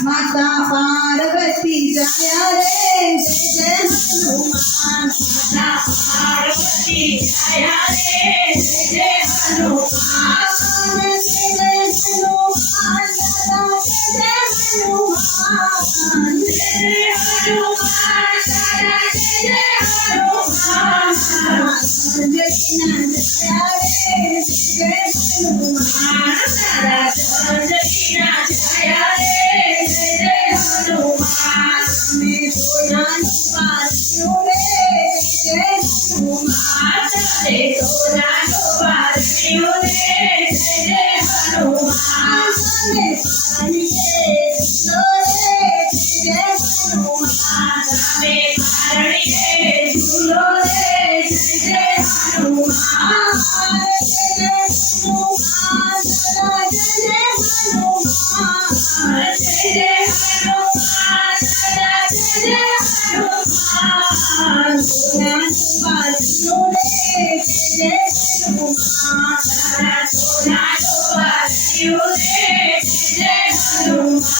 माता पार्वती जाया रे जय जय हनुमान। माता पार्वती जाया रे जय जय हनुमान। जय जय हनुमान दादा जय जय हनुमान। जय जय हनुमान दादा जय जय हनुमान। अंजलि ना जाया रे जय जय हनुमान। दादा अंजलि ना जाया रे जय जय हनुमान। मैं सोना पारियो रे जय हनुमान। रे सोना पारियो रे जय जय हनुमान। मैं पारिये लो रे जय हनुमान। में पारणिये झूलो रे जय जय हनुमान। जय जय हनुमान दादा जय जय हनुमान। जय जय हनुमान दादा जय जय हनुमान। सोना पारियो रे जय हनुमान। दादा सोना पारियो रे जय जय